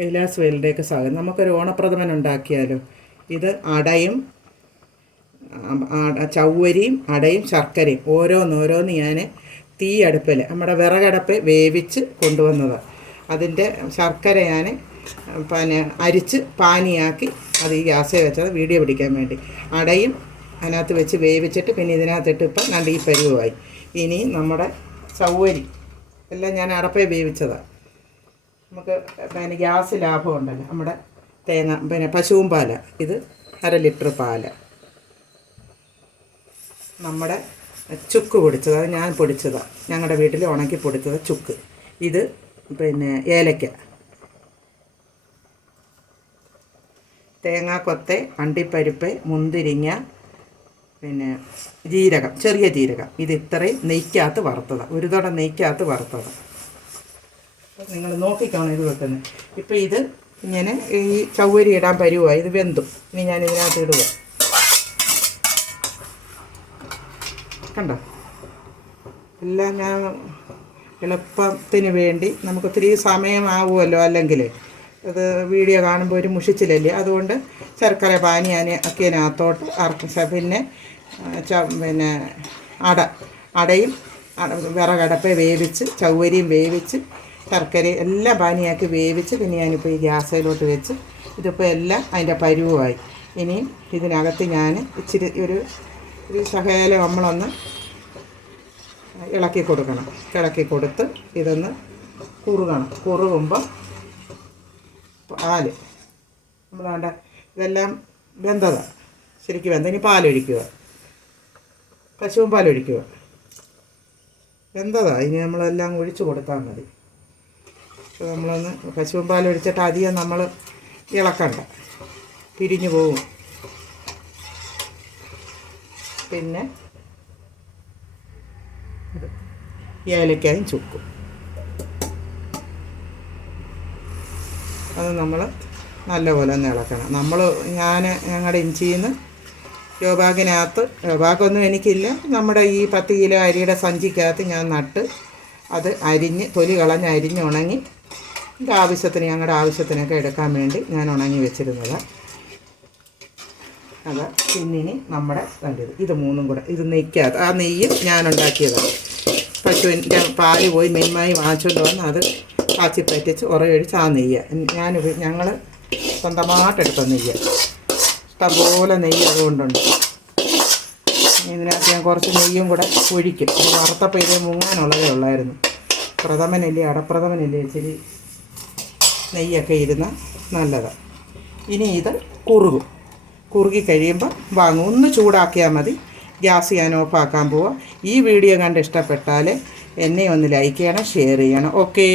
കൈലാസ് വേലിന്റെയൊക്കെ സ്വാഗതം. നമുക്കൊരു ഓണപ്രഥമൻ ഉണ്ടാക്കിയാലോ? ഇത് അടയും ചവ്വരിയും അടയും ശർക്കരയും ഓരോന്നോരോന്ന് ഞാൻ തീ അടുപ്പിൽ നമ്മുടെ വിറകടപ്പ് വേവിച്ച് കൊണ്ടുവന്നതാണ് അതിന്റെ ശർക്കര ഞാൻ പിന്നെ അരിച്ച് പാനിയാക്കി അത് ഈ ഗ്യാസിൽ വെച്ചത് വീഡിയോ പിടിക്കാൻ വേണ്ടി. അടയും അതിനകത്ത് വെച്ച് വേവിച്ചിട്ട് പിന്നെ ഇതിനകത്തിട്ട് ഇപ്പം രണ്ട് ഈ പരുവമായി ഇനി നമ്മുടെ ചവ്വരി എല്ലാം ഞാൻ അടപ്പേ വേവിച്ചതാണ് നമുക്ക് പിന്നെ ഗ്യാസ് ലാഭം ഉണ്ടല്ലോ. നമ്മുടെ തേങ്ങ പിന്നെ പശുവും പാല. ഇത് അര ലിറ്റർ പാൽ. നമ്മുടെ ചുക്ക് പൊടിച്ചത് അത് ഞാൻ പൊടിച്ചതാണ് ഞങ്ങളുടെ വീട്ടിൽ ഉണക്കി പൊടിച്ചത് ചുക്ക്. ഇത് പിന്നെ ഏലക്ക. തേങ്ങാക്കൊത്ത് അണ്ടിപ്പരിപ്പ് മുന്തിരിങ്ങ പിന്നെ ജീരകം ചെറിയ ജീരകം. ഇത് ഇത്രയും നെയ്ക്കകത്ത് വറുത്തതാണ് ഒരു തുടം നെയ്ക്കകത്ത് വറുത്തതാണ് നിങ്ങൾ നോക്കിക്കാണോ ഇത് വെക്കുന്നത്. ഇപ്പം ഇത് ഇങ്ങനെ ഈ ചവ്വരി ഇടാൻ പരുവായി ഇത് വെന്തു. ഇനി ഞാൻ ഇതിനകത്ത് ഇടുക. കണ്ടോ? എല്ലാം ഞാൻ എളുപ്പത്തിന് വേണ്ടി നമുക്ക് ഒത്തിരി സമയമാവുമല്ലോ അല്ലെങ്കിൽ അത് വീഡിയോ കാണുമ്പോൾ ഒരു മുഷിച്ചിലല്ലേ? അതുകൊണ്ട് ശർക്കര പാനി ഞാൻ അക്കിയതിനകത്തോട്ട് അറക്ക. പിന്നെ പിന്നെ അട. അടയും അട വിറകടപ്പ വേവിച്ച് ചവ്വരിയും വേവിച്ച് ശർക്കരയും എല്ലാം പാനിയാക്കി വേവിച്ച് പിന്നെ ഞാനിപ്പോൾ ഈ ഗ്യാസിലോട്ട് വെച്ച് ഇതിപ്പോൾ എല്ലാം അതിന്റെ പരുവുമായി. ഇനിയും ഇതിനകത്ത് ഞാൻ ഇച്ചിരി ഒരു ഒരു സഹേല നമ്മളൊന്ന് ഇളക്കി കൊടുക്കണം. ഇളക്കി കൊടുത്ത് ഇതൊന്ന് കുറുകണം. കുറുകുമ്പോൾ പാൽ. നമ്മൾ വേണ്ട ഇതെല്ലാം വെന്തത. ശരിക്കും വെന്ത. ഇനി പാലൊഴിക്കുക പശുവും പാലൊഴിക്കുക വെന്തതാണ് ഇനി നമ്മളെല്ലാം ഒഴിച്ചു കൊടുത്താൽ മതി. നമ്മളൊന്ന് പശുവും പാൽ ഒഴിച്ചിട്ട് അധികം നമ്മൾ ഇളക്കണ്ട. പിരിഞ്ഞു പോവും. പിന്നെ ഏലക്കായും ചുക്കും. അത് നമ്മൾ നല്ലപോലെ ഒന്ന് ഇളക്കണം. നമ്മൾ ഞാൻ ഞങ്ങളുടെ ഇഞ്ചിയിൽ നിന്ന് യോബാഗിനകത്ത് യോബാഗൊന്നും എനിക്കില്ല. നമ്മുടെ ഈ പത്ത് കിലോ അരിയുടെ സഞ്ചിക്കകത്ത് ഞാൻ നട്ട് അത് അരിഞ്ഞ് തൊലി കളഞ്ഞ് അരിഞ്ഞ് എന്റെ ആവശ്യത്തിന് ഞങ്ങളുടെ ആവശ്യത്തിനൊക്കെ എടുക്കാൻ വേണ്ടി ഞാൻ ഉണങ്ങി വെച്ചിരുന്നത്. അത് പിന്നിനി നമ്മുടെ വേണ്ടത്. ഇത് മൂന്നും കൂടെ. ഇത് നെയ്ക്കാത്ത ആ നെയ്യും ഞാൻ ഉണ്ടാക്കിയതാണ്. പശുവിന്റെ പാൽ പോയി മെയിൻമായി വാങ്ങിച്ചുകൊണ്ട് വന്ന് അത് കാച്ചി പറ്റിച്ച് ഉറയൊഴിച്ച് ആ നെയ്യ്. ഞാൻ ഞങ്ങൾ സ്വന്തമായിട്ടെടുത്ത നെയ്യ്. ഇഷ്ടംപോലെ നെയ്യ് അതുകൊണ്ടുണ്ട്. ഇതിനകത്ത് ഞാൻ കുറച്ച് നെയ്യും കൂടെ ഒഴിക്കും. അത് വറുത്തപ്പോൾ ഇത് മുങ്ങാനുള്ളതേ ഉള്ളായിരുന്നു. പ്രഥമനല്ലേ അടപ്രഥമനല്ലേ ഇച്ചിരി നെയ്യൊക്കെ ഇരുന്ന നല്ലതാണ് ഇനി ഇത് കുറുകും. കുറുകി കഴിയുമ്പോൾ വാങ്ങും. ഒന്ന് ചൂടാക്കിയാൽ മതി. ഗ്യാസ് ഞാൻ ഓഫാക്കാൻ പോവാം. ഈ വീഡിയോ കണ്ട് ഇഷ്ടപ്പെട്ടാൽ എന്നെ ഒന്ന് ലൈക്ക് ചെയ്യണം ഷെയർ ചെയ്യണം. ഓക്കേ